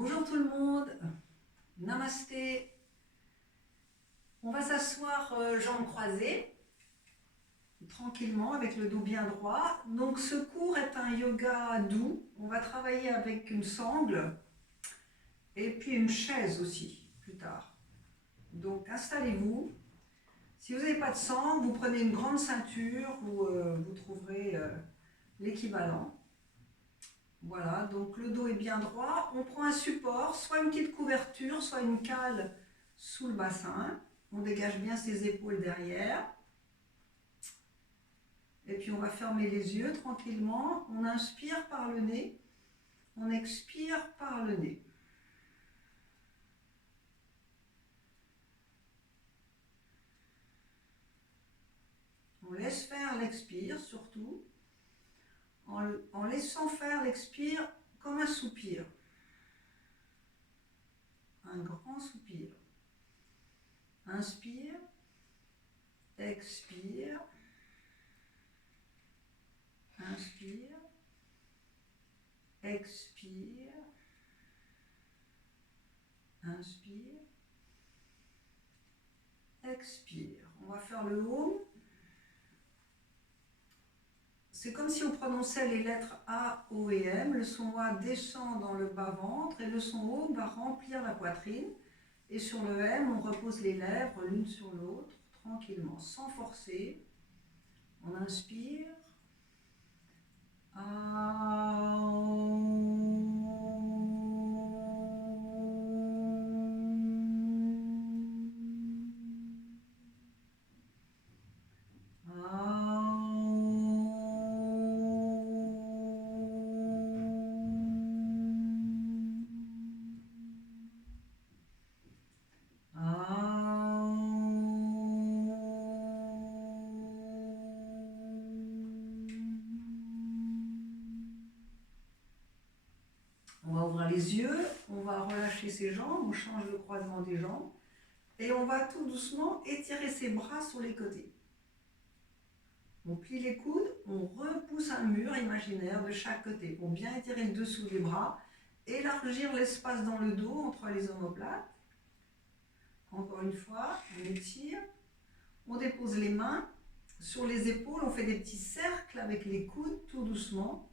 Bonjour tout le monde, namasté. On va s'asseoir jambes croisées, tranquillement avec le dos bien droit. Donc ce cours est un yoga doux. On va travailler avec une sangle et puis une chaise aussi plus tard. Donc installez-vous. Si vous n'avez pas de sangle, vous prenez une grande ceinture où vous trouverez l'équivalent. Voilà, donc le dos est bien droit. On prend un support, soit une petite couverture, soit une cale sous le bassin. On dégage bien ses épaules derrière. Et puis on va fermer les yeux tranquillement. On inspire par le nez. On expire par le nez. On laisse faire l'expire surtout. En laissant faire l'expire comme un soupir. Un grand soupir. Inspire, expire, inspire, expire, inspire, expire. On va faire le home. C'est comme si on prononçait les lettres A, O et M. Le son A descend dans le bas-ventre et le son O va remplir la poitrine. Et sur le M, on repose les lèvres l'une sur l'autre, tranquillement, sans forcer. On inspire. On va ouvrir les yeux, on va relâcher ses jambes, on change le croisement des jambes et on va tout doucement étirer ses bras sur les côtés. On plie les coudes, on repousse un mur imaginaire de chaque côté pour bien étirer le dessous des bras, élargir l'espace dans le dos entre les omoplates. Encore une fois, on étire, on dépose les mains sur les épaules, on fait des petits cercles avec les coudes tout doucement.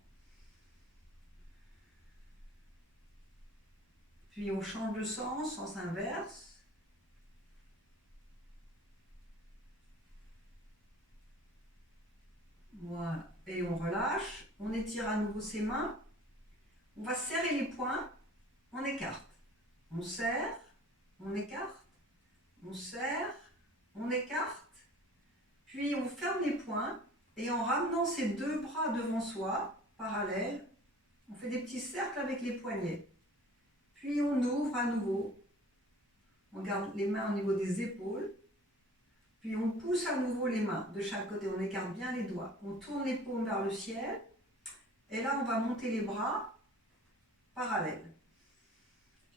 Puis on change de sens inverse. Voilà. Et on relâche. On étire à nouveau ses mains. On va serrer les poings. On écarte. On serre. On écarte. On serre. On écarte. Puis on ferme les poings. Et en ramenant ses deux bras devant soi, parallèles, on fait des petits cercles avec les poignets. Puis on ouvre à nouveau, on garde les mains au niveau des épaules, puis on pousse à nouveau les mains de chaque côté, on écarte bien les doigts, on tourne les paumes vers le ciel, et là on va monter les bras parallèles.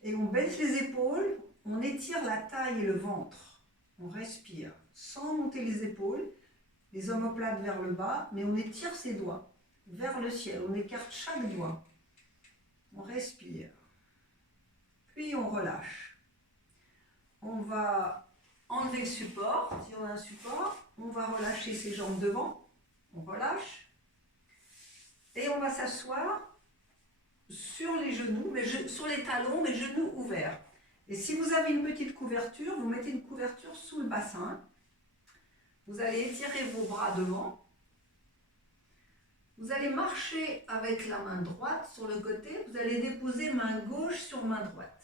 Et on baisse les épaules, on étire la taille et le ventre, on respire sans monter les épaules, les omoplates vers le bas, mais on étire ses doigts vers le ciel, on écarte chaque doigt, on respire. Puis on relâche. On va enlever le support, si on a un support, on va relâcher ses jambes devant, on relâche, et on va s'asseoir sur les genoux, sur les talons, mais genoux ouverts. Et si vous avez une petite couverture, vous mettez une couverture sous le bassin, vous allez étirer vos bras devant, vous allez marcher avec la main droite sur le côté, vous allez déposer main gauche sur main droite.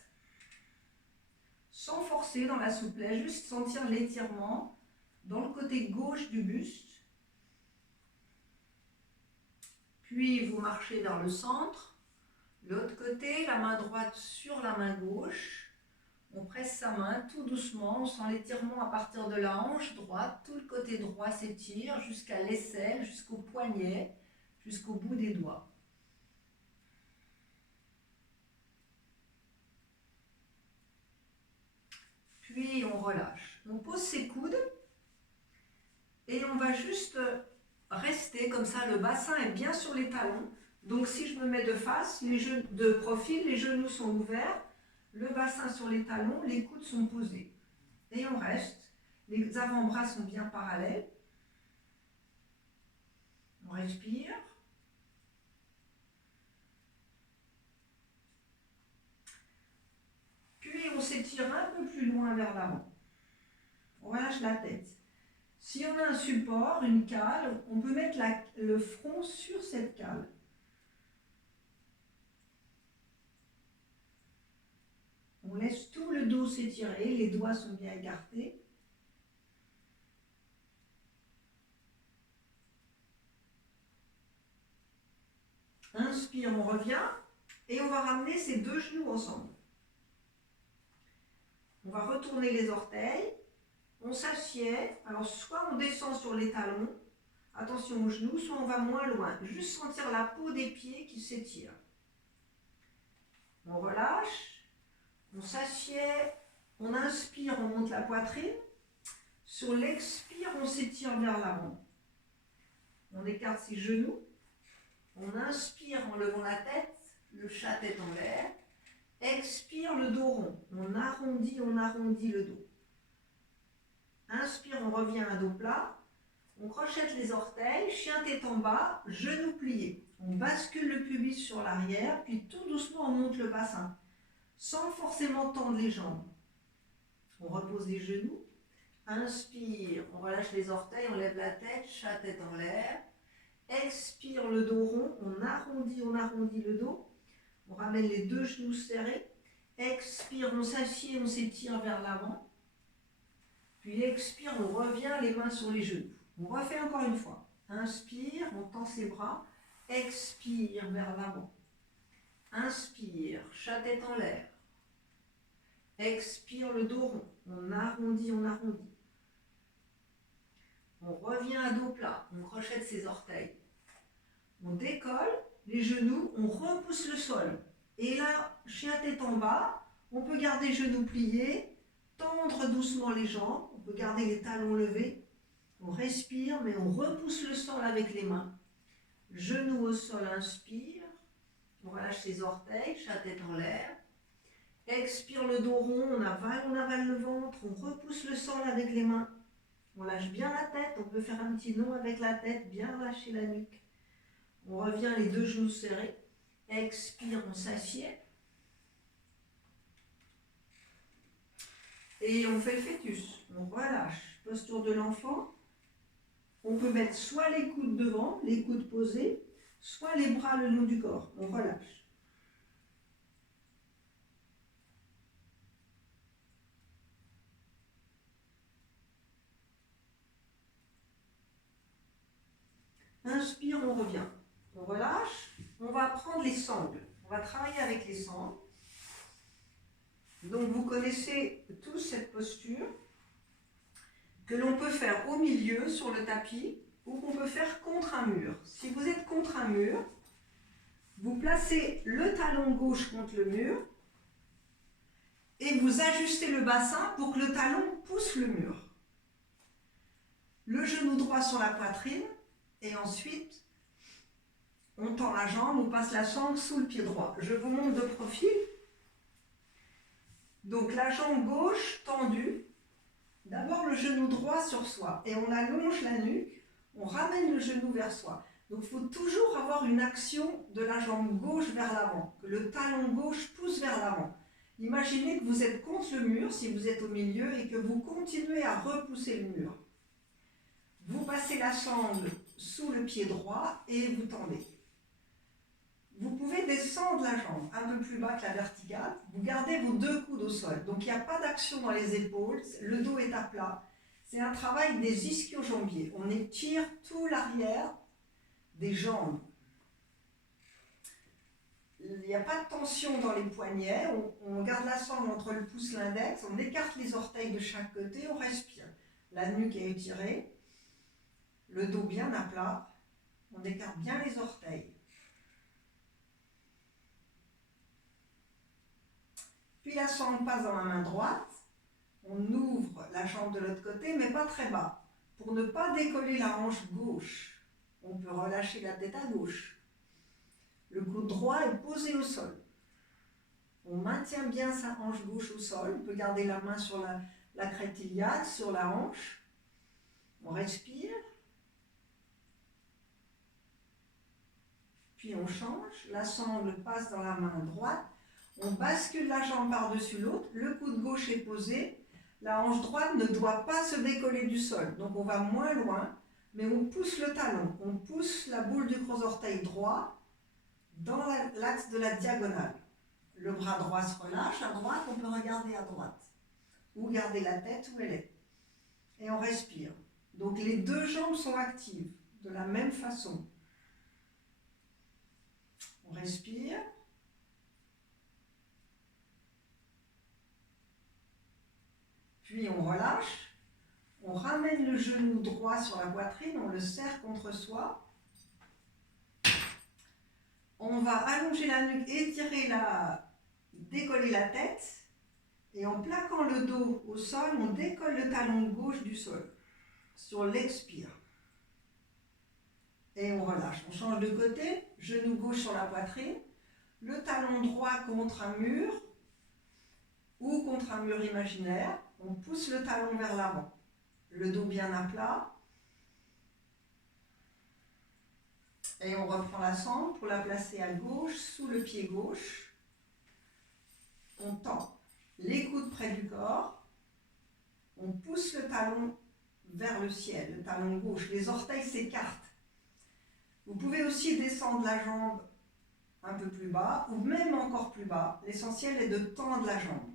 Sans forcer dans la souplesse, juste sentir l'étirement dans le côté gauche du buste. Puis vous marchez vers le centre, l'autre côté, la main droite sur la main gauche. On presse sa main tout doucement, on sent l'étirement à partir de la hanche droite, tout le côté droit s'étire jusqu'à l'aisselle, jusqu'au poignet, jusqu'au bout des doigts. Puis on relâche. On pose ses coudes et on va juste rester comme ça. Le bassin est bien sur les talons. Donc si je me mets de face, de profil, les genoux sont ouverts, le bassin sur les talons, les coudes sont posés. Et on reste. Les avant-bras sont bien parallèles. On respire. Puis on s'étire un peu plus loin vers l'avant. On relâche la tête. Si on a un support, une cale, on peut mettre le front sur cette cale. On laisse tout le dos s'étirer, les doigts sont bien écartés. Inspire, on revient et on va ramener ces deux genoux ensemble. On va retourner les orteils, on s'assied, alors soit on descend sur les talons, attention aux genoux, soit on va moins loin, juste sentir la peau des pieds qui s'étire. On relâche, on s'assied, on inspire, on monte la poitrine, sur l'expire, on s'étire vers l'avant. On écarte ses genoux, on inspire en levant la tête, le chat tête en l'air. Expire, le dos rond. On arrondit le dos. Inspire, on revient à dos plat. On crochette les orteils, chien tête en bas, genoux pliés. On bascule le pubis sur l'arrière, puis tout doucement on monte le bassin, sans forcément tendre les jambes. On repose les genoux. Inspire, on relâche les orteils, on lève la tête, chat tête en l'air. Expire, le dos rond, on arrondit le dos. On ramène les deux genoux serrés. Expire, on s'assied, on s'étire vers l'avant. Puis expire, on revient les mains sur les genoux. On refait encore une fois. Inspire, on tend ses bras. Expire vers l'avant. Inspire, chat tête en l'air. Expire, le dos rond. On arrondit. On revient à dos plat. On crochette ses orteils. On décolle les genoux, on repousse le sol. Et là, chien tête en bas, on peut garder genoux pliés, tendre doucement les jambes, on peut garder les talons levés. On respire, mais on repousse le sol avec les mains. Genoux au sol, inspire. On relâche les orteils, chat tête en l'air. Expire, le dos rond, on avale le ventre, on repousse le sol avec les mains. On lâche bien la tête, on peut faire un petit nœud avec la tête, bien lâcher la nuque. On revient les deux genoux serrés. Expire, on s'assied. Et on fait le fœtus. On relâche. Posture de l'enfant. On peut mettre soit les coudes devant, les coudes posés, soit les bras le long du corps. On relâche. Inspire, on revient. On relâche. On va prendre les sangles. On va travailler avec les sangles. Donc vous connaissez tous cette posture que l'on peut faire au milieu sur le tapis ou qu'on peut faire contre un mur. Si vous êtes contre un mur, vous placez le talon gauche contre le mur et vous ajustez le bassin pour que le talon pousse le mur. Le genou droit sur la poitrine et ensuite on tend la jambe, on passe la sangle sous le pied droit. Je vous montre de profil. Donc la jambe gauche tendue, d'abord le genou droit sur soi et on allonge la nuque, on ramène le genou vers soi. Donc il faut toujours avoir une action de la jambe gauche vers l'avant, que le talon gauche pousse vers l'avant. Imaginez que vous êtes contre le mur si vous êtes au milieu et que vous continuez à repousser le mur. Vous passez la sangle sous le pied droit et vous tendez. Vous pouvez descendre la jambe un peu plus bas que la verticale. Vous gardez vos deux coudes au sol. Donc il n'y a pas d'action dans les épaules. Le dos est à plat. C'est un travail des ischio-jambiers. On étire tout l'arrière des jambes. Il n'y a pas de tension dans les poignets. On garde la sangle entre le pouce et l'index. On écarte les orteils de chaque côté. On respire. La nuque est étirée. Le dos bien à plat. On écarte bien les orteils. Puis la sangle passe dans la main droite. On ouvre la jambe de l'autre côté, mais pas très bas. Pour ne pas décoller la hanche gauche, on peut relâcher la tête à gauche. Le coude droit est posé au sol. On maintient bien sa hanche gauche au sol. On peut garder la main sur la crête iliaque, sur la hanche. On respire. Puis on change. La sangle passe dans la main droite. On bascule la jambe par-dessus l'autre. Le coude gauche est posé. La hanche droite ne doit pas se décoller du sol. Donc on va moins loin, mais on pousse le talon. On pousse la boule du gros orteil droit dans l'axe de la diagonale. Le bras droit se relâche à droite, on peut regarder à droite. Ou garder la tête où elle est. Et on respire. Donc les deux jambes sont actives de la même façon. On respire. Puis on relâche. On ramène le genou droit sur la poitrine, on le serre contre soi. On va allonger la nuque, étirer décoller la tête. Et en plaquant le dos au sol, on décolle le talon gauche du sol. Sur l'expire. Et on relâche. On change de côté, genou gauche sur la poitrine. Le talon droit contre un mur ou contre un mur imaginaire. On pousse le talon vers l'avant. Le dos bien à plat. Et on reprend la sangle pour la placer à gauche, sous le pied gauche. On tend les coudes près du corps. On pousse le talon vers le ciel, le talon gauche. Les orteils s'écartent. Vous pouvez aussi descendre la jambe un peu plus bas ou même encore plus bas. L'essentiel est de tendre la jambe.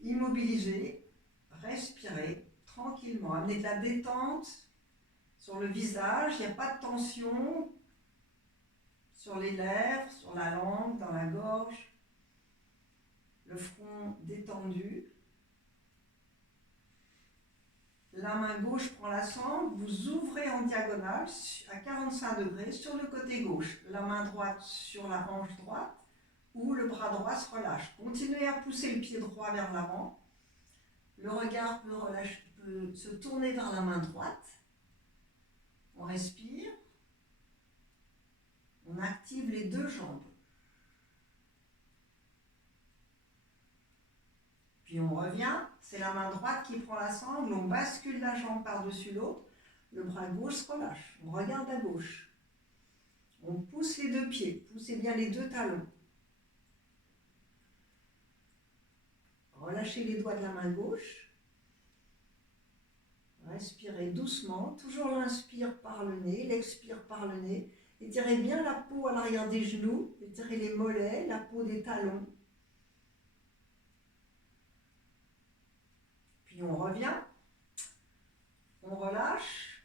Immobilisez, respirez tranquillement. Amenez de la détente sur le visage. Il n'y a pas de tension sur les lèvres, sur la langue, dans la gorge. Le front détendu. La main gauche prend la sangle, vous ouvrez en diagonale à 45 degrés sur le côté gauche. La main droite sur la hanche droite ou le bras droit se relâche. Continuez à pousser le pied droit vers l'avant. Le regard peut se tourner vers la main droite. On respire. On active les deux jambes. Puis on revient, c'est la main droite qui prend la sangle, on bascule la jambe par-dessus l'autre, le bras gauche se relâche, on regarde à gauche. On pousse les deux pieds, poussez bien les deux talons. Relâchez les doigts de la main gauche. Respirez doucement, toujours l'inspire par le nez, l'expire par le nez. Étirez bien la peau à l'arrière des genoux, étirez les mollets, la peau des talons. Puis on revient, on relâche,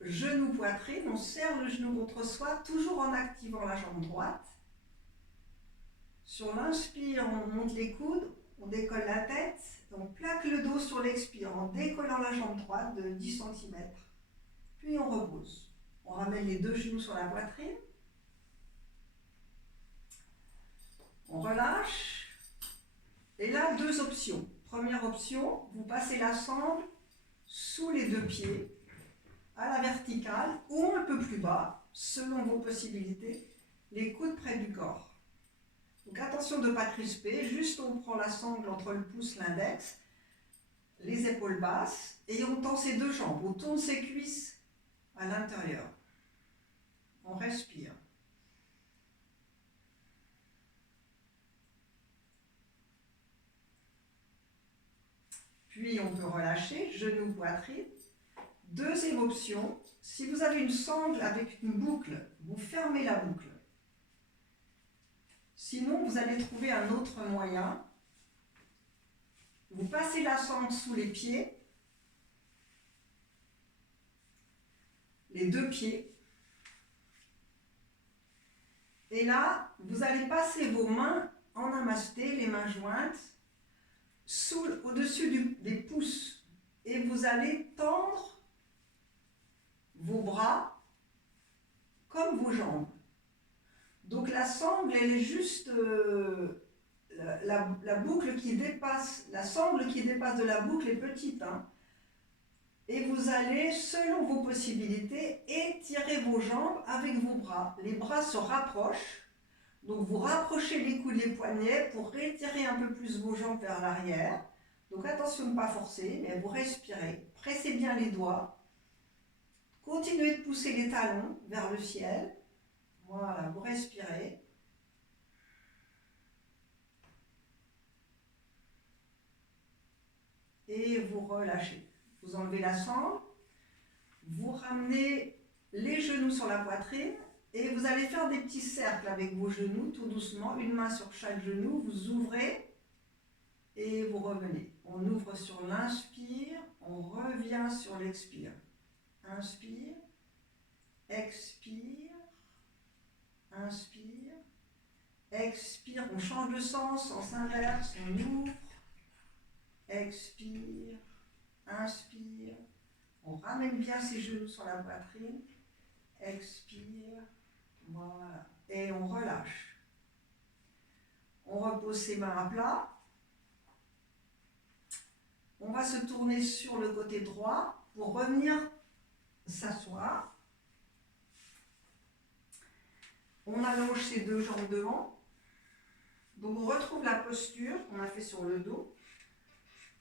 genou poitrine, on serre le genou contre soi, toujours en activant la jambe droite. Sur l'inspire, on monte les coudes, on décolle la tête, on plaque le dos sur l'expire en décollant la jambe droite de 10 cm. Puis on repose. On ramène les deux genoux sur la poitrine. On relâche. Et là, deux options. Première option, vous passez la sangle sous les deux pieds, à la verticale ou un peu plus bas, selon vos possibilités, les coudes près du corps. Donc attention de ne pas crisper, juste on prend la sangle entre le pouce et l'index, les épaules basses, et on tend ses deux jambes, on tourne ses cuisses à l'intérieur. On respire. Puis on peut relâcher, genou, poitrine. Deuxième option, si vous avez une sangle avec une boucle, vous fermez la boucle. Sinon, vous allez trouver un autre moyen. Vous passez la sangle sous les pieds, les deux pieds. Et là, vous allez passer vos mains en namasté, les mains jointes, au-dessus des pouces. Et vous allez tendre vos bras comme vos jambes. Donc la sangle, elle est juste la boucle qui dépasse, la sangle qui dépasse de la boucle est petite. Hein. Et vous allez, selon vos possibilités, étirer vos jambes avec vos bras. Les bras se rapprochent. Donc vous rapprochez les coudes, les poignets pour étirer un peu plus vos jambes vers l'arrière. Donc attention de ne pas forcer, mais vous respirez. Pressez bien les doigts. Continuez de pousser les talons vers le ciel. Voilà, vous respirez. Et vous relâchez. Vous enlevez la sangle. Vous ramenez les genoux sur la poitrine. Et vous allez faire des petits cercles avec vos genoux, tout doucement. Une main sur chaque genou. Vous ouvrez et vous revenez. On ouvre sur l'inspire. On revient sur l'expire. Inspire. Expire. Inspire. Expire. On change de sens. On s'inverse. On ouvre. Expire. Inspire. On ramène bien ses genoux sur la poitrine. Expire. Voilà. Et on relâche. On repose ses mains à plat. On va se tourner sur le côté droit pour revenir s'asseoir. On allonge ses deux jambes devant. Donc on retrouve la posture qu'on a fait sur le dos.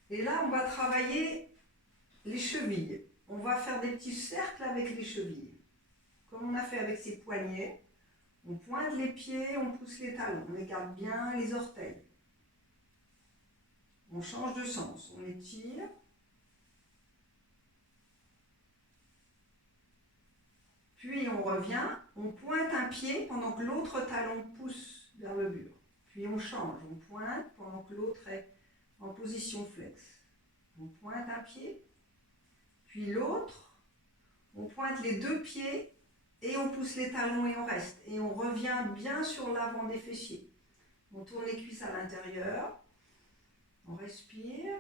Et là, on va travailler les chevilles. On va faire des petits cercles avec les chevilles. Comme on a fait avec ses poignets. On pointe les pieds, on pousse les talons. On écarte bien les orteils. On change de sens. On étire. Puis on revient. On pointe un pied pendant que l'autre talon pousse vers le mur. Puis on change. On pointe pendant que l'autre est en position flex. On pointe un pied. Puis l'autre. On pointe les deux pieds. Et on pousse les talons et on reste. Et on revient bien sur l'avant des fessiers. On tourne les cuisses à l'intérieur. On respire.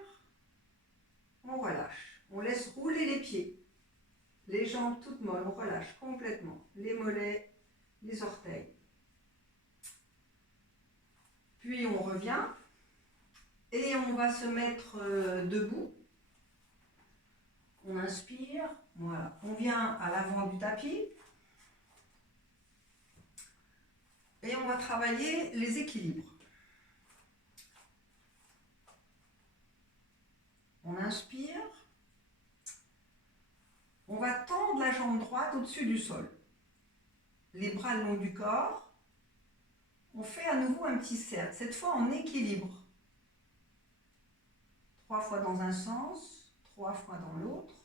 On relâche. On laisse rouler les pieds. Les jambes toutes molles. On relâche complètement. Les mollets, les orteils. Puis on revient. Et on va se mettre debout. On inspire. Voilà. On vient à l'avant du tapis. Et on va travailler les équilibres. On inspire. On va tendre la jambe droite au-dessus du sol. Les bras le long du corps. On fait à nouveau un petit cercle, cette fois en équilibre. 3 fois dans un sens, 3 fois dans l'autre.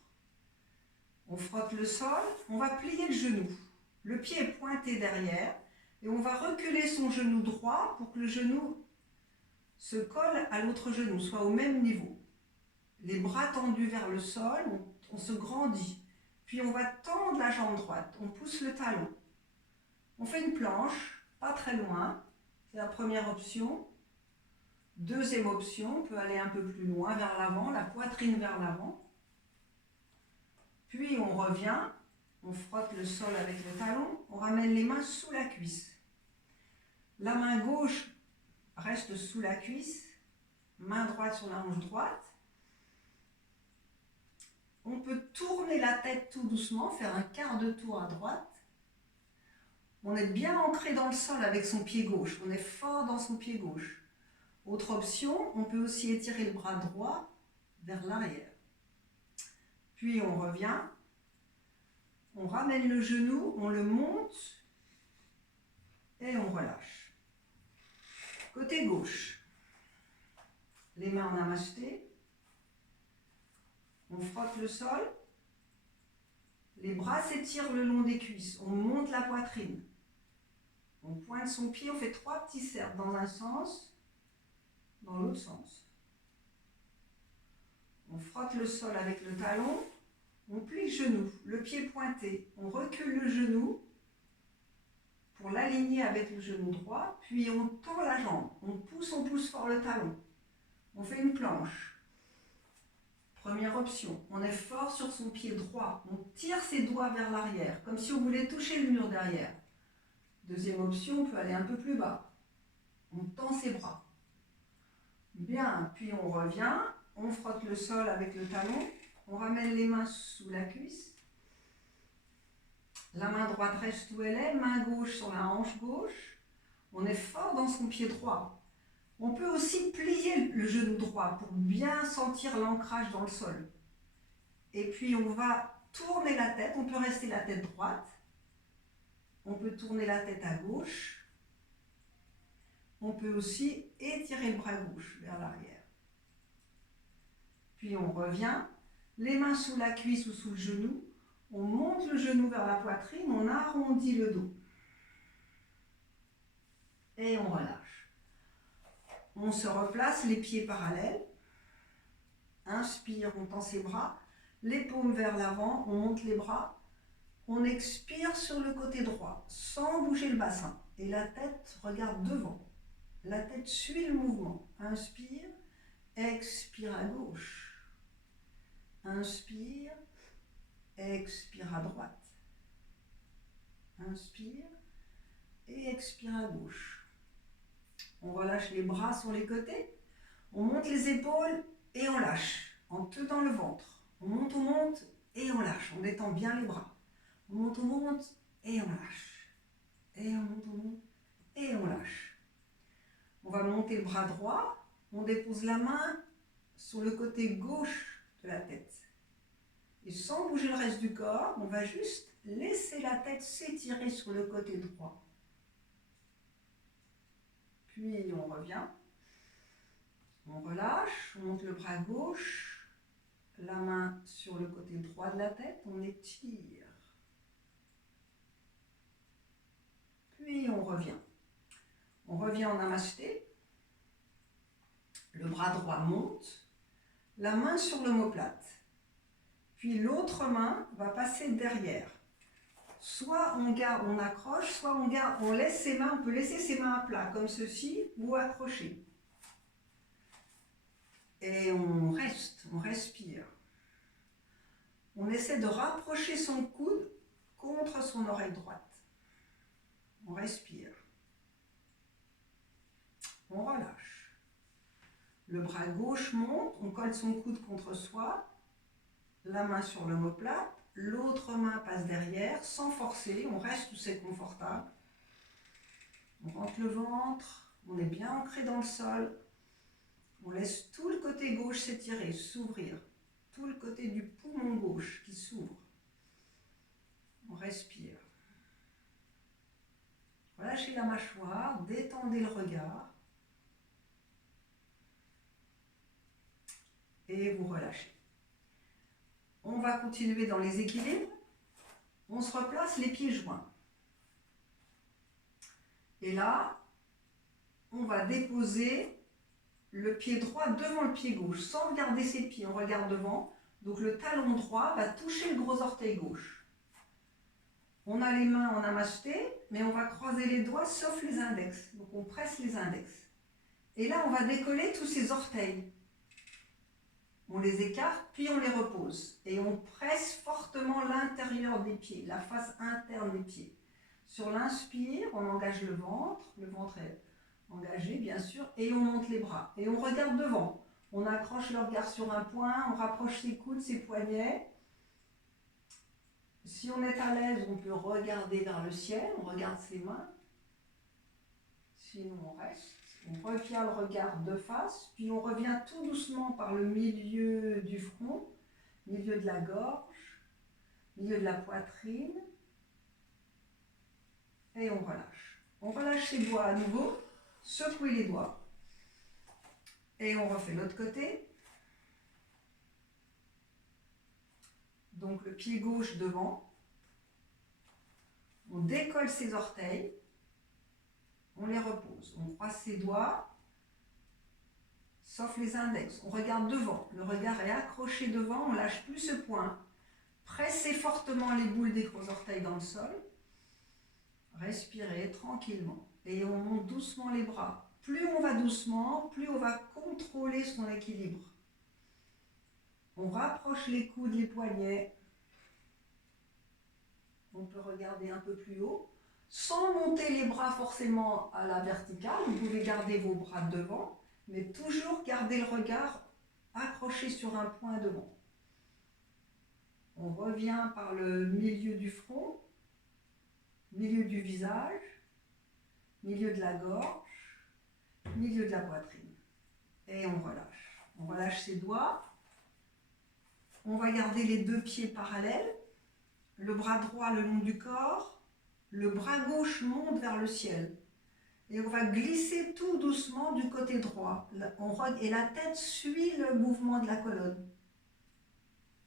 On frotte le sol. On va plier le genou. Le pied est pointé derrière. Et on va reculer son genou droit pour que le genou se colle à l'autre genou, soit au même niveau. Les bras tendus vers le sol, on se grandit. Puis on va tendre la jambe droite, on pousse le talon. On fait une planche, pas très loin, c'est la première option. Deuxième option, on peut aller un peu plus loin vers l'avant, la poitrine vers l'avant. Puis on revient, on frotte le sol avec le talon, on ramène les mains sous la cuisse. La main gauche reste sous la cuisse, main droite sur la hanche droite. On peut tourner la tête tout doucement, faire un quart de tour à droite. On est bien ancré dans le sol avec son pied gauche, on est fort dans son pied gauche. Autre option, on peut aussi étirer le bras droit vers l'arrière. Puis on revient, on ramène le genou, on le monte et on relâche. Côté gauche, les mains en namasté, on frotte le sol, les bras s'étirent le long des cuisses, on monte la poitrine, on pointe son pied, on fait 3 petits cercles dans un sens, dans l'autre sens. On frotte le sol avec le talon, on plie le genou, le pied pointé, on recule le genou pour l'aligner avec le genou droit, puis on tend la jambe, on pousse fort le talon, on fait une planche. Première option, on est fort sur son pied droit, on tire ses doigts vers l'arrière, comme si on voulait toucher le mur derrière. Deuxième option, on peut aller un peu plus bas, on tend ses bras. Bien, puis on revient, on frotte le sol avec le talon, On ramène les mains sous la cuisse. La main droite reste où elle est, main gauche sur la hanche gauche. On est fort dans son pied droit. On peut aussi plier le genou droit pour bien sentir l'ancrage dans le sol. Et puis on va tourner la tête, on peut rester la tête droite. On peut tourner la tête à gauche. On peut aussi étirer le bras gauche vers l'arrière. Puis on revient, les mains sous la cuisse ou sous le genou. On monte le genou vers la poitrine, on arrondit le dos. Et on relâche. On se replace, les pieds parallèles. Inspire, on tend ses bras. Les paumes vers l'avant, on monte les bras. On expire sur le côté droit, sans bouger le bassin. Et la tête regarde devant. La tête suit le mouvement. Inspire, expire à gauche. Inspire, expire à droite. Inspire et expire à gauche. On relâche les bras sur les côtés. On monte les épaules et on lâche en tenant le ventre. On monte et on lâche. On détend bien les bras. On monte et on lâche. Et on monte et on lâche. On va monter le bras droit. On dépose la main sur le côté gauche de la tête. Et sans bouger le reste du corps, on va juste laisser la tête s'étirer sur le côté droit. Puis on revient. On relâche, on monte le bras gauche, la main sur le côté droit de la tête, on étire. Puis on revient. On revient en namasté. Le bras droit monte, la main sur l'omoplate. Puis l'autre main va passer derrière. Soit on garde, on accroche, soit on garde, on laisse ses mains, on peut laisser ses mains à plat, comme ceci, ou accrocher. Et on reste, on respire. On essaie de rapprocher son coude contre son oreille droite. On respire. On relâche. Le bras gauche monte, on colle son coude contre soi, la main sur l'omoplate, l'autre main passe derrière, sans forcer, on reste où c'est confortable. On rentre le ventre, on est bien ancré dans le sol. On laisse tout le côté gauche s'étirer, s'ouvrir. Tout le côté du poumon gauche qui s'ouvre. On respire. Relâchez la mâchoire, détendez le regard. Et vous relâchez. On va continuer dans les équilibres. On se replace les pieds joints. Et là, on va déposer le pied droit devant le pied gauche, sans regarder ses pieds, on regarde devant. Donc le talon droit va toucher le gros orteil gauche. On a les mains en namasté, mais on va croiser les doigts sauf les index. Donc on presse les index. Et là, on va décoller tous ces orteils. On les écarte, puis on les repose. Et on presse fortement l'intérieur des pieds, la face interne des pieds. Sur l'inspire, on engage le ventre est engagé bien sûr, et on monte les bras. Et on regarde devant. On accroche le regard sur un point, on rapproche ses coudes, ses poignets. Si on est à l'aise, on peut regarder vers le ciel, on regarde ses mains. Sinon, on reste. On retient le regard de face, puis on revient tout doucement par le milieu du front, milieu de la gorge, milieu de la poitrine. Et on relâche. On relâche ses doigts à nouveau, secouez les doigts. Et on refait l'autre côté. Donc le pied gauche devant. On décolle ses orteils. On les repose. On croise ses doigts, sauf les index. On regarde devant. Le regard est accroché devant. On ne lâche plus ce point. Pressez fortement les boules des gros orteils dans le sol. Respirez tranquillement. Et on monte doucement les bras. Plus on va doucement, plus on va contrôler son équilibre. On rapproche les coudes, les poignets. On peut regarder un peu plus haut. Sans monter les bras forcément à la verticale, vous pouvez garder vos bras devant, mais toujours garder le regard accroché sur un point devant. On revient par le milieu du front, milieu du visage, milieu de la gorge, milieu de la poitrine. Et on relâche. On relâche ses doigts. On va garder les deux pieds parallèles, le bras droit le long du corps, le bras gauche monte vers le ciel. Et on va glisser tout doucement du côté droit. Et la tête suit le mouvement de la colonne.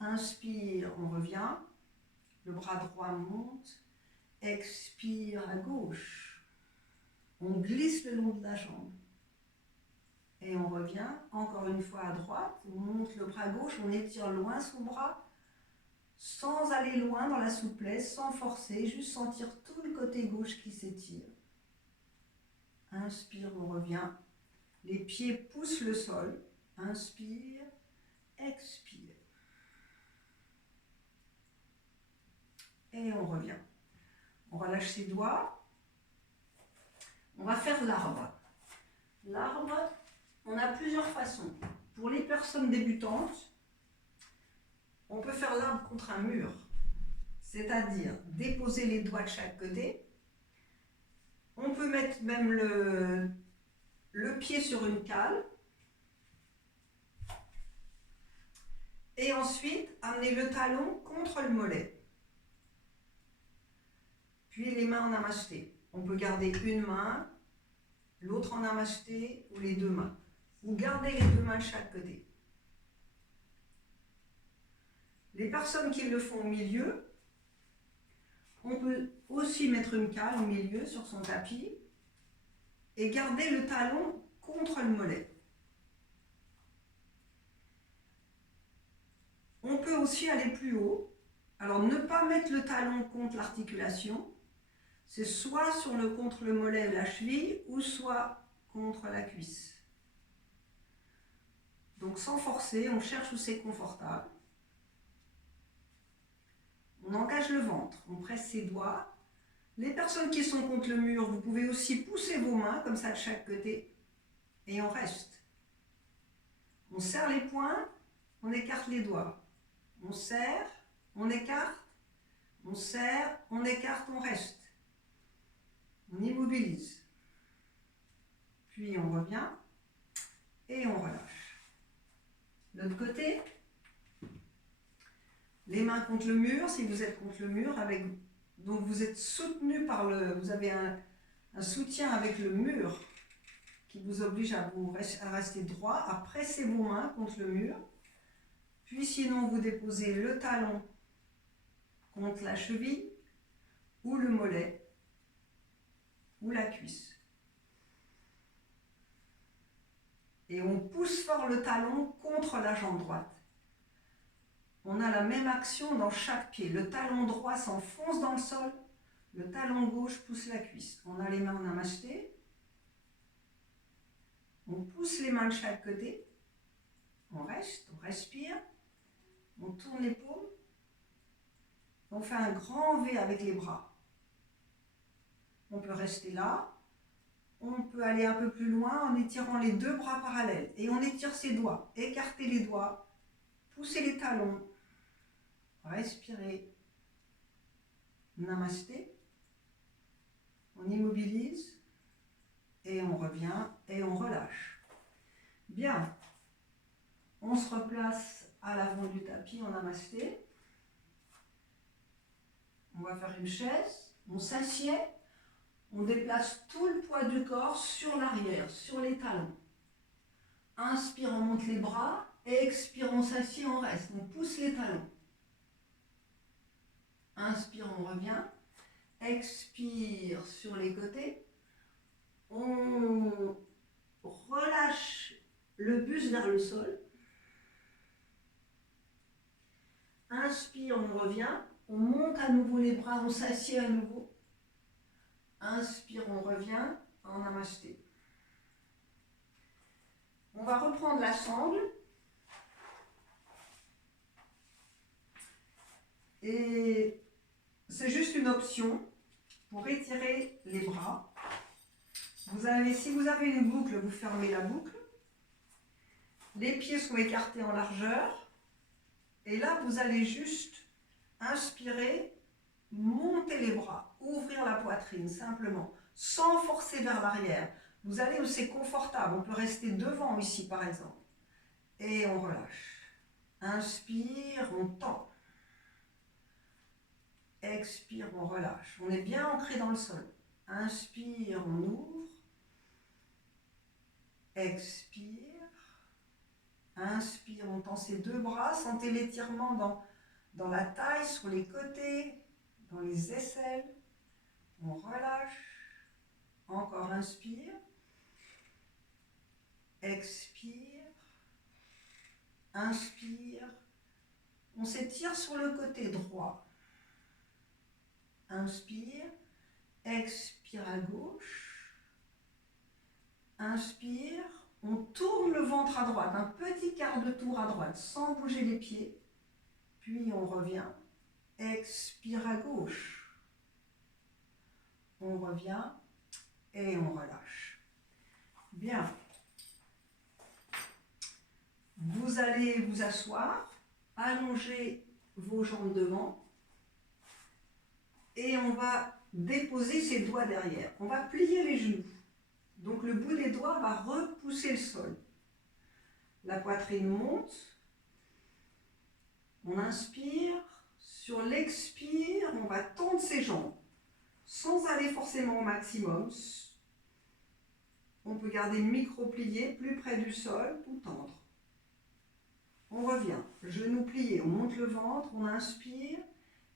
Inspire, on revient. Le bras droit monte. Expire à gauche. On glisse le long de la jambe. Et on revient, encore une fois à droite. On monte le bras gauche, on étire loin son bras, sans aller loin dans la souplesse, sans forcer, juste sentir tout le côté gauche qui s'étire. Inspire, on revient. Les pieds poussent le sol. Inspire, expire. Et on revient. On relâche ses doigts. On va faire l'arbre. L'arbre, on a plusieurs façons. Pour les personnes débutantes, on peut faire l'arbre contre un mur. C'est-à-dire déposer les doigts de chaque côté. On peut mettre même le pied sur une cale. Et ensuite, amener le talon contre le mollet. Puis les mains en namasté. On peut garder une main, l'autre en namasté ou les deux mains. Ou garder les deux mains de chaque côté. Les personnes qui le font au milieu, on peut aussi mettre une cale au milieu sur son tapis et garder le talon contre le mollet. On peut aussi aller plus haut. Alors ne pas mettre le talon contre l'articulation. C'est soit contre le mollet de la cheville ou soit contre la cuisse. Donc sans forcer, on cherche où c'est confortable. On engage le ventre, on presse ses doigts. Les personnes qui sont contre le mur, vous pouvez aussi pousser vos mains comme ça de chaque côté. Et on reste. On serre les poings, on écarte les doigts. On serre, on écarte, on serre, on écarte, on reste. On immobilise. Puis on revient et on relâche. L'autre côté, les mains contre le mur, si vous êtes contre le mur, donc vous êtes soutenu vous avez un soutien avec le mur qui vous oblige à rester droit, à presser vos mains contre le mur. Puis sinon, vous déposez le talon contre la cheville ou le mollet ou la cuisse. Et on pousse fort le talon contre la jambe droite. On a la même action dans chaque pied. Le talon droit s'enfonce dans le sol, le talon gauche pousse la cuisse. On a les mains en namasté. On pousse les mains de chaque côté. On reste, on respire. On tourne les paumes. On fait un grand V avec les bras. On peut rester là. On peut aller un peu plus loin en étirant les deux bras parallèles. Et on étire ses doigts. Écartez les doigts. Poussez les talons. Respirez. Namasté. On immobilise. Et on revient et on relâche. Bien. On se replace à l'avant du tapis en namasté. On va faire une chaise. On s'assied. On déplace tout le poids du corps sur l'arrière, sur les talons. Inspire, on monte les bras. Expire, on s'assied, on reste. On pousse les talons. Inspire, on revient. Expire sur les côtés. On relâche le buste vers le sol. Inspire, on revient. On monte à nouveau les bras, on s'assied à nouveau. Inspire, on revient en namasté. On va reprendre la sangle. Et c'est juste une option pour étirer les bras. Si vous avez une boucle, vous fermez la boucle. Les pieds sont écartés en largeur. Et là, vous allez juste Inspirez, montez les bras, ouvrir la poitrine simplement, sans forcer vers l'arrière. Vous allez où c'est confortable, on peut rester devant ici par exemple. Et on relâche. Inspire, on tend. Expire, on relâche. On est bien ancré dans le sol. Inspire, on ouvre. Expire. Inspire, on tend ses deux bras. Sentez l'étirement dans la taille, sur les côtés, dans les aisselles. On relâche. Encore inspire. Expire. Inspire. On s'étire sur le côté droit. Inspire. Expire à gauche. Inspire. On tourne le ventre à droite, un petit quart de tour à droite, sans bouger les pieds. Puis on revient. Expire à gauche. On revient et on relâche. Bien. Vous allez vous asseoir, allonger vos jambes devant et on va déposer ses doigts derrière. On va plier les genoux. Donc le bout des doigts va repousser le sol. La poitrine monte. On inspire. Sur l'expire, on va tendre ses jambes sans aller forcément au maximum. On peut garder le micro plié plus près du sol pour tendre. On revient, genoux pliés, on monte le ventre, on inspire,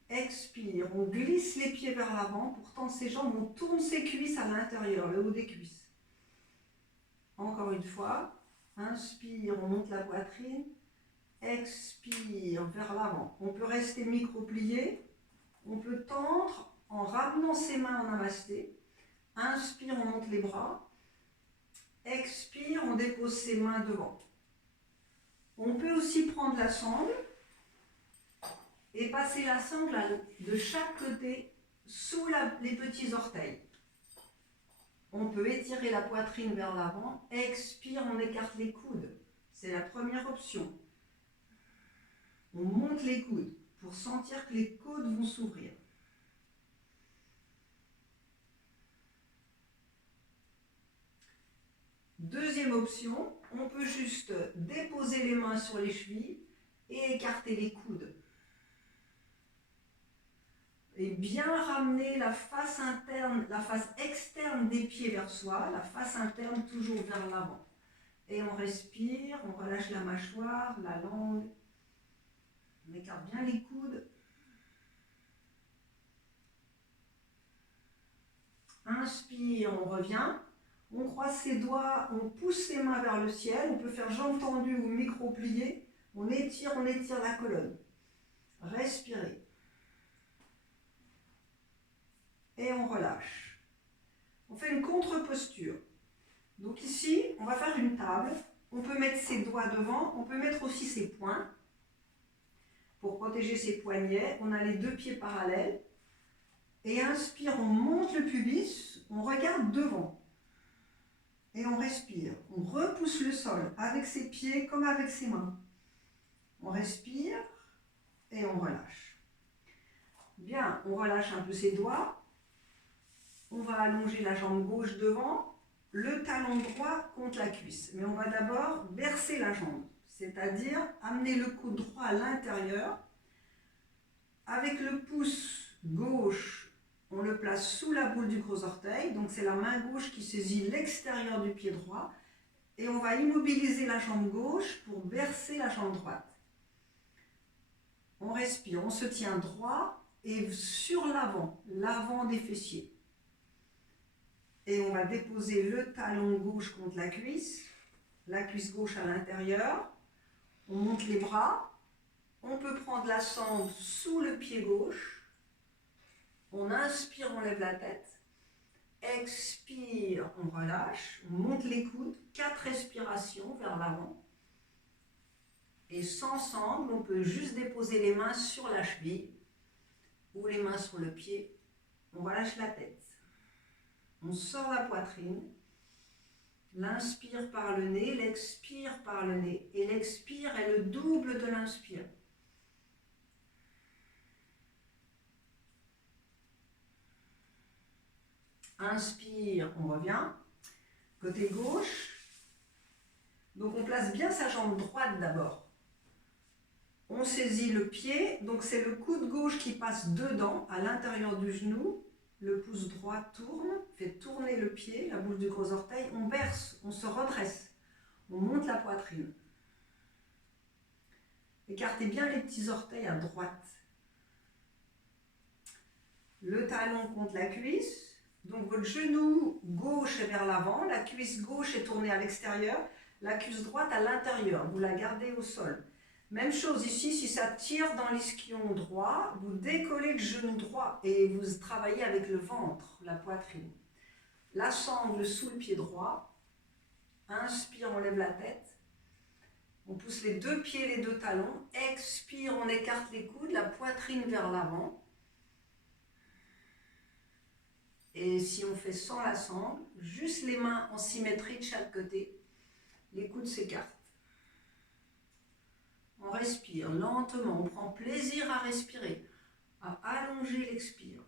expire, on glisse les pieds vers l'avant pour tendre ses jambes, on tourne ses cuisses à l'intérieur, le haut des cuisses. Encore une fois, inspire, on monte la poitrine, expire vers l'avant. On peut rester micro-plié, on peut tendre en ramenant ses mains en namasté. Inspire, on monte les bras, expire, on dépose ses mains devant. On peut aussi prendre la sangle et passer la sangle de chaque côté sous les petits orteils. On peut étirer la poitrine vers l'avant, expire, on écarte les coudes. C'est la première option. On monte les coudes pour sentir que les coudes vont s'ouvrir. Deuxième option, on peut juste déposer les mains sur les chevilles et écarter les coudes. Et bien ramener la face interne, la face externe des pieds vers soi, la face interne toujours vers l'avant. Et on respire, on relâche la mâchoire, la langue. On écarte bien les coudes. Inspire, on revient. On croise ses doigts, on pousse ses mains vers le ciel. On peut faire jambes tendues ou micro plié. On étire la colonne. Respirez. Et on relâche. On fait une contre-posture. Donc ici, on va faire une table. On peut mettre ses doigts devant, on peut mettre aussi ses poings. Pour protéger ses poignets, on a les deux pieds parallèles. Et inspire, on monte le pubis, on regarde devant. Et on respire. On repousse le sol avec ses pieds comme avec ses mains. On respire et on relâche. Bien, on relâche un peu ses doigts. On va allonger la jambe gauche devant, le talon droit contre la cuisse. Mais on va d'abord bercer la jambe, c'est-à-dire amener le coude droit à l'intérieur. Avec le pouce gauche, on le place sous la boule du gros orteil. Donc c'est la main gauche qui saisit l'extérieur du pied droit. Et on va immobiliser la jambe gauche pour bercer la jambe droite. On respire, on se tient droit et sur l'avant, l'avant des fessiers. Et on va déposer le talon gauche contre la cuisse gauche à l'intérieur. On monte les bras. On peut prendre la sangle sous le pied gauche. On inspire, on lève la tête. Expire, on relâche. On monte les coudes. 4 respirations vers l'avant. Et sans sangle, on peut juste déposer les mains sur la cheville ou les mains sur le pied. On relâche la tête. On sort la poitrine, l'inspire par le nez, l'expire par le nez. Et l'expire est le double de l'inspire. Inspire, on revient. Côté gauche. Donc on place bien sa jambe droite d'abord. On saisit le pied, donc c'est le coude gauche qui passe dedans, à l'intérieur du genou. Le pouce droit tourne, fait tourner le pied, la bouche du gros orteil. On berce, on se redresse, on monte la poitrine. Écartez bien les petits orteils à droite. Le talon contre la cuisse. Donc votre genou gauche est vers l'avant, la cuisse gauche est tournée à l'extérieur, la cuisse droite à l'intérieur. Vous la gardez au sol. Même chose ici, si ça tire dans l'ischion droit, vous décollez le genou droit et vous travaillez avec le ventre, la poitrine. La sangle sous le pied droit. Inspire, on lève la tête. On pousse les deux pieds, les deux talons. Expire, on écarte les coudes, la poitrine vers l'avant. Et si on fait sans la sangle, juste les mains en symétrie de chaque côté, les coudes s'écartent. On respire lentement, on prend plaisir à respirer, à allonger l'expire.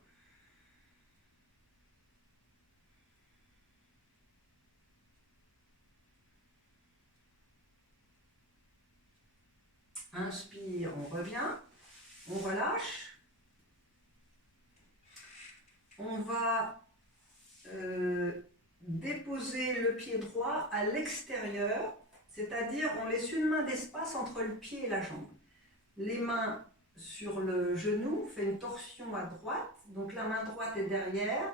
Inspire, on revient, on relâche. On va déposer le pied droit à l'extérieur, c'est-à-dire on laisse une main d'espace entre le pied et la jambe. Les mains sur le genou, fait une torsion à droite, donc la main droite est derrière,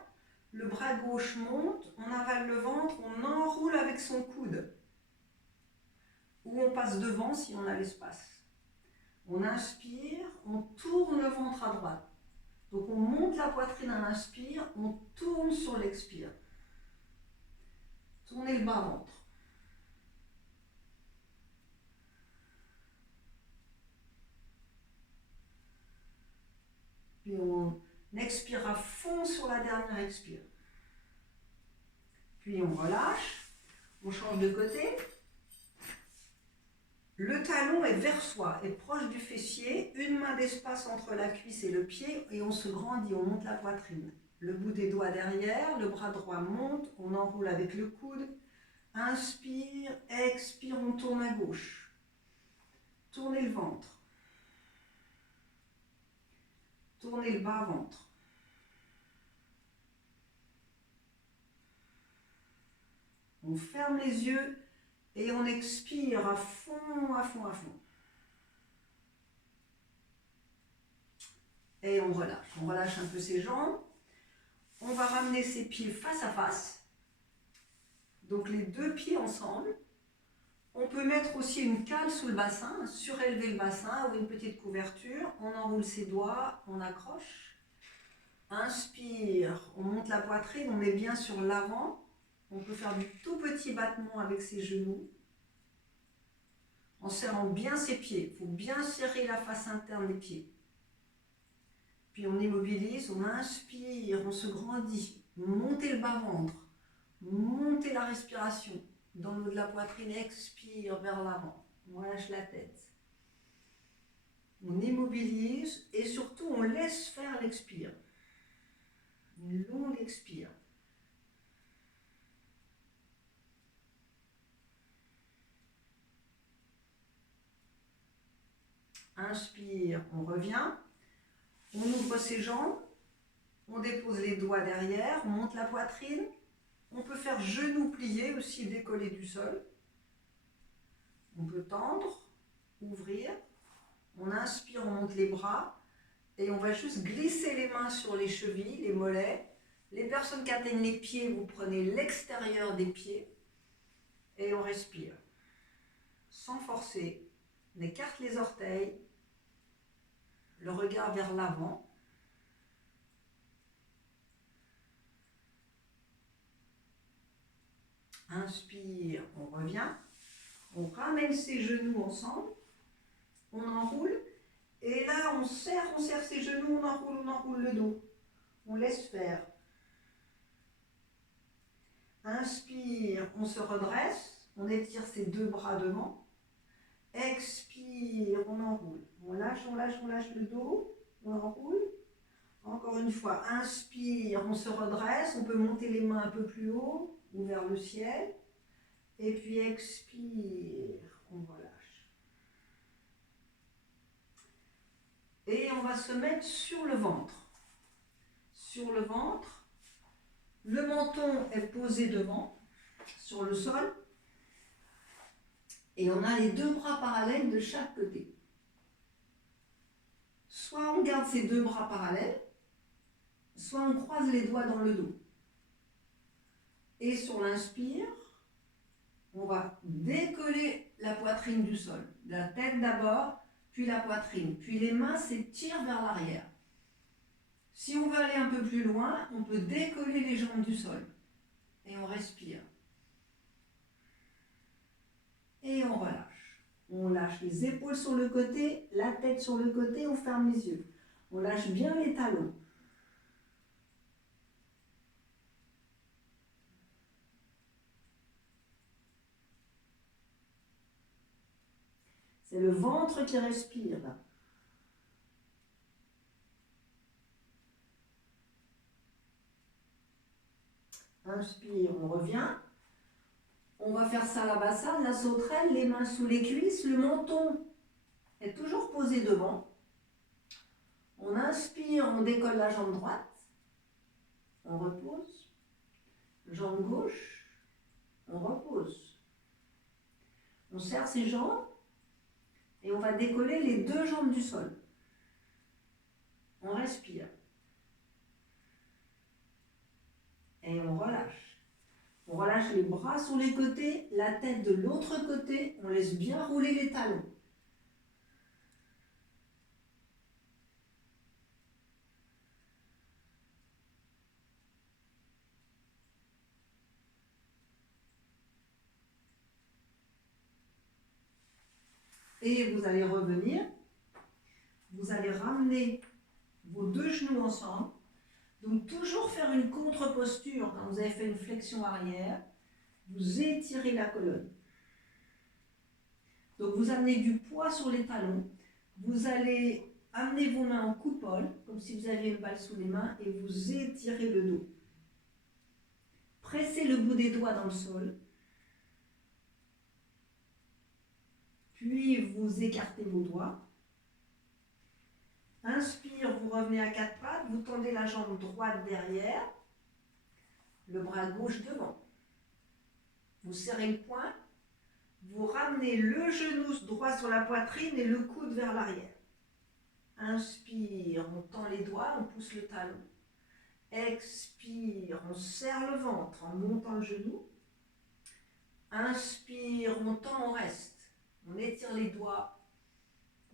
le bras gauche monte, on avale le ventre, on enroule avec son coude, ou on passe devant si on a l'espace. On inspire, on tourne le ventre à droite. Donc on monte la poitrine à l'inspire, on tourne sur l'expire. Tournez le bas-ventre. Puis on expire à fond sur la dernière expire. Puis on relâche, on change de côté. Le talon est vers soi, est proche du fessier, une main d'espace entre la cuisse et le pied et on se grandit, on monte la poitrine. Le bout des doigts derrière, le bras droit monte, on enroule avec le coude. Inspire, expire, on tourne à gauche. Tournez le ventre. Tournez le bas-ventre. On ferme les yeux et on expire à fond, à fond, à fond. Et on relâche un peu ses jambes. On va ramener ses pieds face à face. Donc les deux pieds ensemble. On peut mettre aussi une cale sous le bassin, surélever le bassin ou une petite couverture. On enroule ses doigts, on accroche. Inspire, on monte la poitrine, on est bien sur l'avant. On peut faire du tout petit battement avec ses genoux. En serrant bien ses pieds. Il faut bien serrer la face interne des pieds. Puis on immobilise, on inspire, on se grandit. Montez le bas-ventre. Montez la respiration. Dans le haut de la poitrine, expire vers l'avant. On relâche la tête. On immobilise et surtout on laisse faire l'expire. Une longue expire. Inspire, on revient. On ouvre ses jambes. On dépose les doigts derrière, on monte la poitrine. On peut faire genoux pliés aussi, décollés du sol. On peut tendre, ouvrir. On inspire, on monte les bras. Et on va juste glisser les mains sur les chevilles, les mollets. Les personnes qui atteignent les pieds, vous prenez l'extérieur des pieds. Et on respire. Sans forcer. On écarte les orteils. Le regard vers l'avant. Inspire, on revient. On ramène ses genoux ensemble. On enroule. Et là, on serre ses genoux, on enroule le dos. On laisse faire. Inspire, on se redresse. On étire ses deux bras devant. Expire, on enroule. On lâche le dos. On enroule. Encore une fois, inspire, on se redresse, on peut monter les mains un peu plus haut ou vers le ciel. Et puis expire, on relâche. Et on va se mettre sur le ventre. Sur le ventre, le menton est posé devant, sur le sol. Et on a les deux bras parallèles de chaque côté. Soit on garde ces deux bras parallèles, soit on croise les doigts dans le dos. Et sur l'inspire, on va décoller la poitrine du sol. La tête d'abord, puis la poitrine. Puis les mains s'étirent vers l'arrière. Si on veut aller un peu plus loin, on peut décoller les jambes du sol. Et on respire. Et on relâche. On lâche les épaules sur le côté, la tête sur le côté, on ferme les yeux. On lâche bien les talons. C'est le ventre qui respire. Inspire, on revient. On va faire Salabhasana, la sauterelle, les mains sous les cuisses, le menton est toujours posé devant. On inspire, on décolle la jambe droite. On repose. Jambe gauche, on repose. On serre ses jambes et on va décoller les deux jambes du sol. On respire. Et on relâche. On relâche les bras sur les côtés, la tête de l'autre côté, on laisse bien rouler les talons. Et vous allez revenir, vous allez ramener vos deux genoux ensemble. Donc toujours faire une contre-posture quand vous avez fait une flexion arrière. Vous étirez la colonne. Donc vous amenez du poids sur les talons. Vous allez amener vos mains en coupole, comme si vous aviez une balle sous les mains, et vous étirez le dos. Pressez le bout des doigts dans le sol. Puis vous écartez vos doigts. Inspire, vous revenez à quatre pattes, vous tendez la jambe droite derrière, le bras gauche devant. Vous serrez le poing, vous ramenez le genou droit sur la poitrine et le coude vers l'arrière. Inspire, on tend les doigts, on pousse le talon. Expire, on serre le ventre en montant le genou. Inspire, on tend, on reste. On étire les doigts.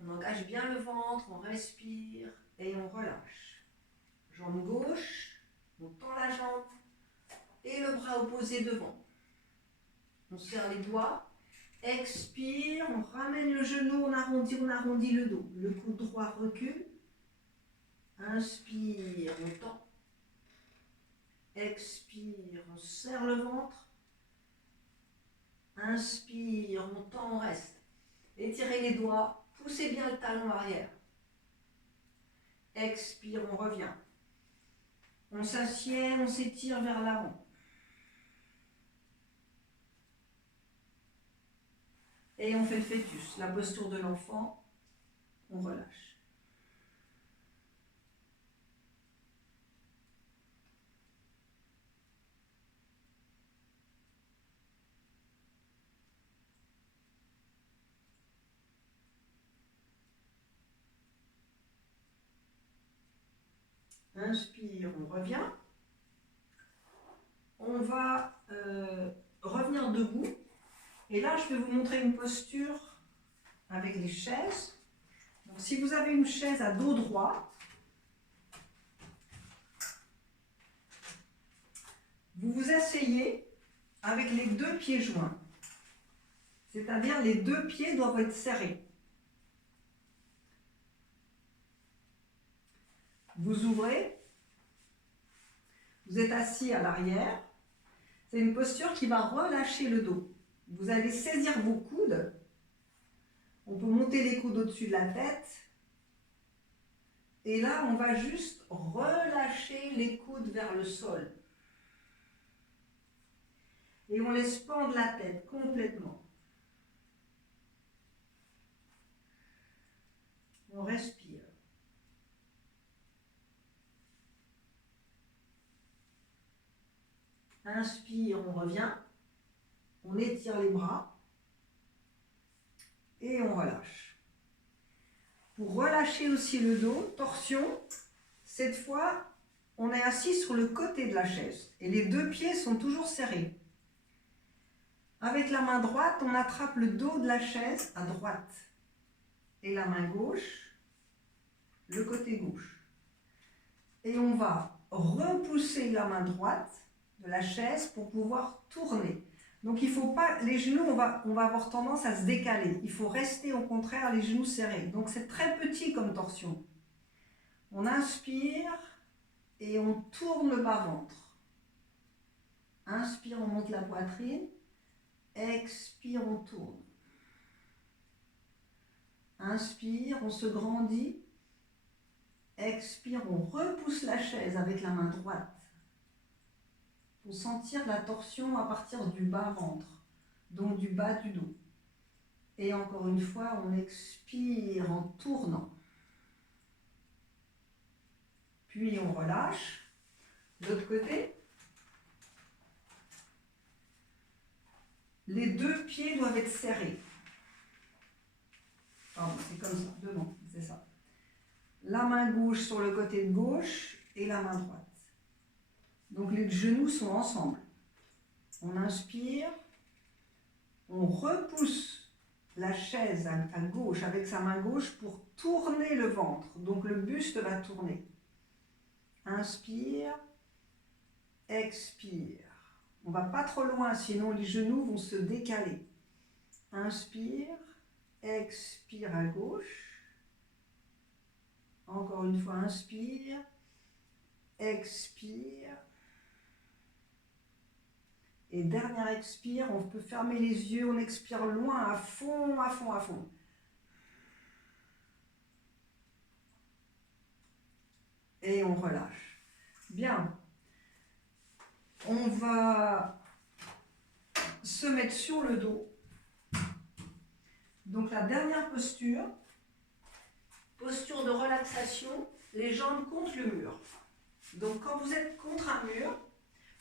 On engage bien le ventre, on respire et on relâche. Jambe gauche, on tend la jambe et le bras opposé devant. On serre les doigts, expire, on ramène le genou, on arrondit le dos. Le coude droit recule. Inspire, on tend. Expire, on serre le ventre. Inspire, on tend, on reste. Étirez les doigts. Poussez bien le talon arrière. Expire, on revient. On s'assied, on s'étire vers l'avant. Et on fait le fœtus, la posture de l'enfant. On relâche. Inspire, on revient. On va revenir debout. Et là, je vais vous montrer une posture avec les chaises. Donc, si vous avez une chaise à dos droit, vous vous asseyez avec les deux pieds joints. C'est-à-dire les deux pieds doivent être serrés. Vous ouvrez, vous êtes assis à l'arrière. C'est une posture qui va relâcher le dos. Vous allez saisir vos coudes. On peut monter les coudes au-dessus de la tête. Et là, on va juste relâcher les coudes vers le sol. Et on laisse pendre la tête complètement. On respire. Inspire, on revient. On étire les bras. Et on relâche. Pour relâcher aussi le dos, torsion, cette fois, on est assis sur le côté de la chaise. Et les deux pieds sont toujours serrés. Avec la main droite, on attrape le dos de la chaise à droite. Et la main gauche, le côté gauche. Et on va repousser la main droite de la chaise pour pouvoir tourner. Donc il faut pas, les genoux, on va avoir tendance à se décaler. Il faut rester au contraire les genoux serrés. Donc c'est très petit comme torsion. On inspire et on tourne le bas-ventre. Inspire, on monte la poitrine. Expire, on tourne. Inspire, on se grandit. Expire, on repousse la chaise avec la main droite. Pour sentir la torsion à partir du bas-ventre, donc du bas du dos. Et encore une fois, on expire en tournant. Puis on relâche. L'autre côté. Les deux pieds doivent être serrés. Pardon, c'est comme ça, devant, c'est ça. La main gauche sur le côté de gauche et la main droite. Donc les genoux sont ensemble. On inspire, on repousse la chaise à gauche avec sa main gauche pour tourner le ventre. Donc le buste va tourner. Inspire, expire. On ne va pas trop loin, sinon les genoux vont se décaler. Inspire, expire à gauche. Encore une fois, inspire, expire. Et dernière expire, on peut fermer les yeux, on expire loin, à fond, à fond, à fond. Et on relâche. Bien. On va se mettre sur le dos. Donc la dernière posture, posture de relaxation, les jambes contre le mur. Donc quand vous êtes contre un mur,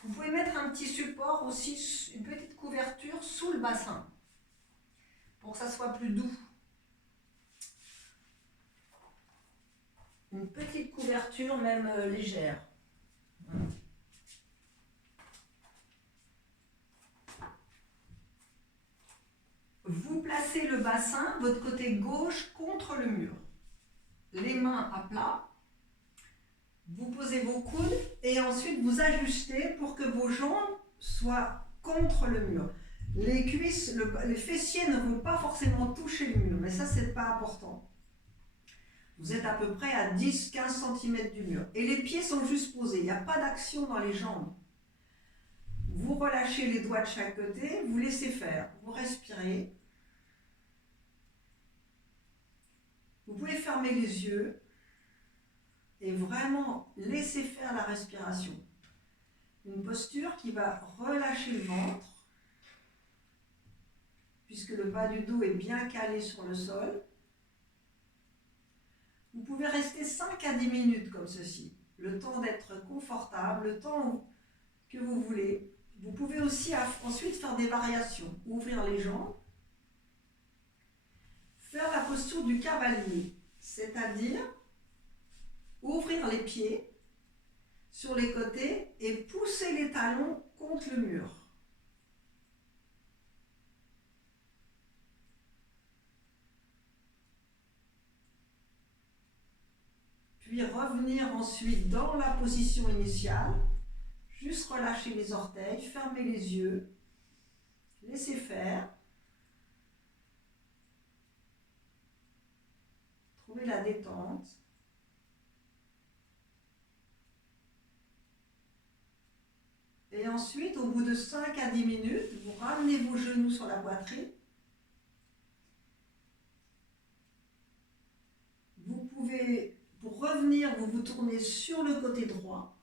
vous pouvez mettre un petit support aussi, une petite couverture sous le bassin, pour que ça soit plus doux. Une petite couverture, même légère. Voilà. Vous placez le bassin, votre côté gauche, contre le mur. Les mains à plat. Vous posez vos coudes et ensuite vous ajustez pour que vos jambes soient contre le mur. Les cuisses, les fessiers ne vont pas forcément toucher le mur, mais ça, c'est pas important. Vous êtes à peu près à 10-15 cm du mur. Et les pieds sont juste posés, il n'y a pas d'action dans les jambes. Vous relâchez les doigts de chaque côté, vous laissez faire. Vous respirez. Vous pouvez fermer les yeux et vraiment laisser faire la respiration. Une posture qui va relâcher le ventre, puisque le bas du dos est bien calé sur le sol. Vous pouvez rester 5 à 10 minutes comme ceci, le temps d'être confortable, le temps que vous voulez. Vous pouvez aussi ensuite faire des variations, ouvrir les jambes, faire la posture du cavalier, c'est-à-dire ouvrir les pieds sur les côtés et pousser les talons contre le mur. Puis revenir ensuite dans la position initiale, juste relâcher les orteils, fermer les yeux, laisser faire. Trouvez la détente. Et ensuite, au bout de 5 à 10 minutes, vous ramenez vos genoux sur la poitrine. Vous pouvez, pour revenir, vous vous tournez sur le côté droit.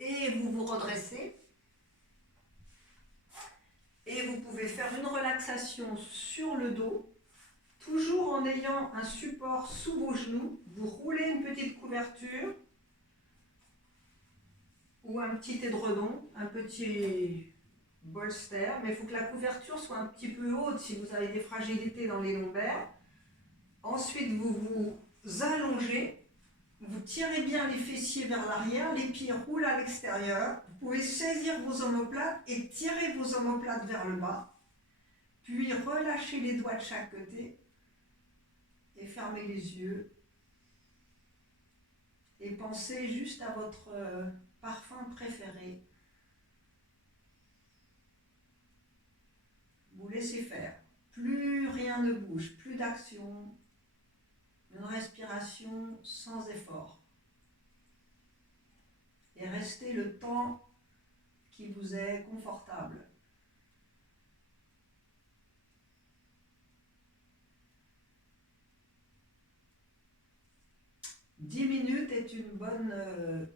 Et vous vous redressez. Et vous pouvez faire une relaxation sur le dos, toujours en ayant un support sous vos genoux. Vous roulez une petite couverture ou un petit édredon, un petit bolster, mais il faut que la couverture soit un petit peu haute si vous avez des fragilités dans les lombaires. Ensuite, vous vous allongez, vous tirez bien les fessiers vers l'arrière, les pieds roulent à l'extérieur. Vous pouvez saisir vos omoplates et tirer vos omoplates vers le bas, puis relâchez les doigts de chaque côté et fermez les yeux. Et pensez juste à votre parfum préféré. Vous laissez faire. Plus rien ne bouge, plus d'action. Une respiration sans effort. Et restez le temps qui vous est confortable. « 10 minutes est une bonne...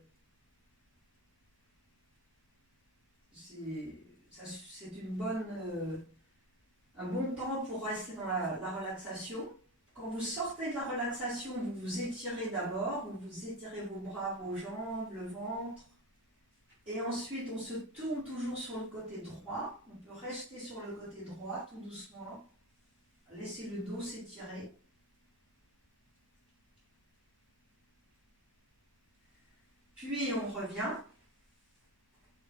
c'est une bonne... un bon temps pour rester dans la relaxation. Quand vous sortez de la relaxation, vous vous étirez d'abord, vous étirez vos bras, vos jambes, le ventre. Et ensuite, on se tourne toujours sur le côté droit. On peut rester sur le côté droit tout doucement. Laissez le dos s'étirer. Puis on revient.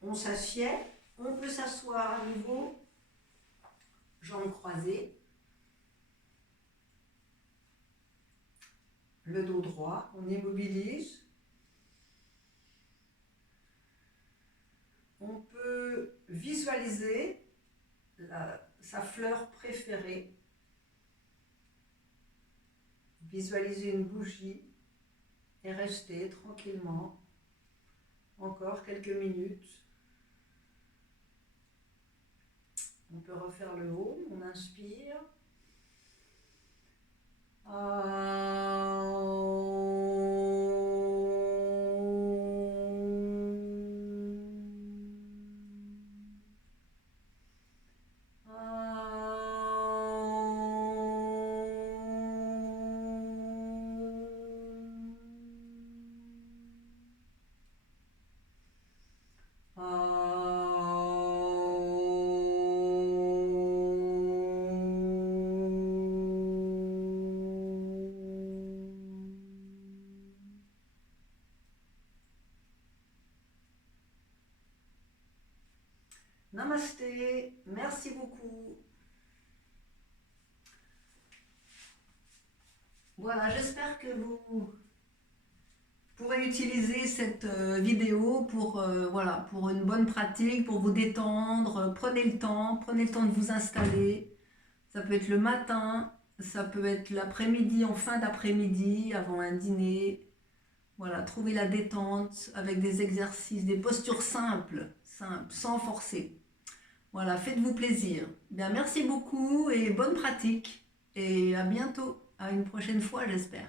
On s'assied. On peut s'asseoir à nouveau. Jambes croisées. Le dos droit. On immobilise. On peut visualiser sa fleur préférée. Visualiser une bougie et rester tranquillement encore quelques minutes. On peut refaire le haut, on inspire. Namasté, merci beaucoup. Voilà, j'espère que vous pourrez utiliser cette vidéo pour, voilà, pour une bonne pratique, pour vous détendre. Prenez le temps de vous installer. Ça peut être le matin, ça peut être l'après-midi, en fin d'après-midi, avant un dîner. Voilà, trouvez la détente avec des exercices, des postures simples, sans forcer. Voilà, faites-vous plaisir. Bien, merci beaucoup et bonne pratique. Et à bientôt, à une prochaine fois, j'espère.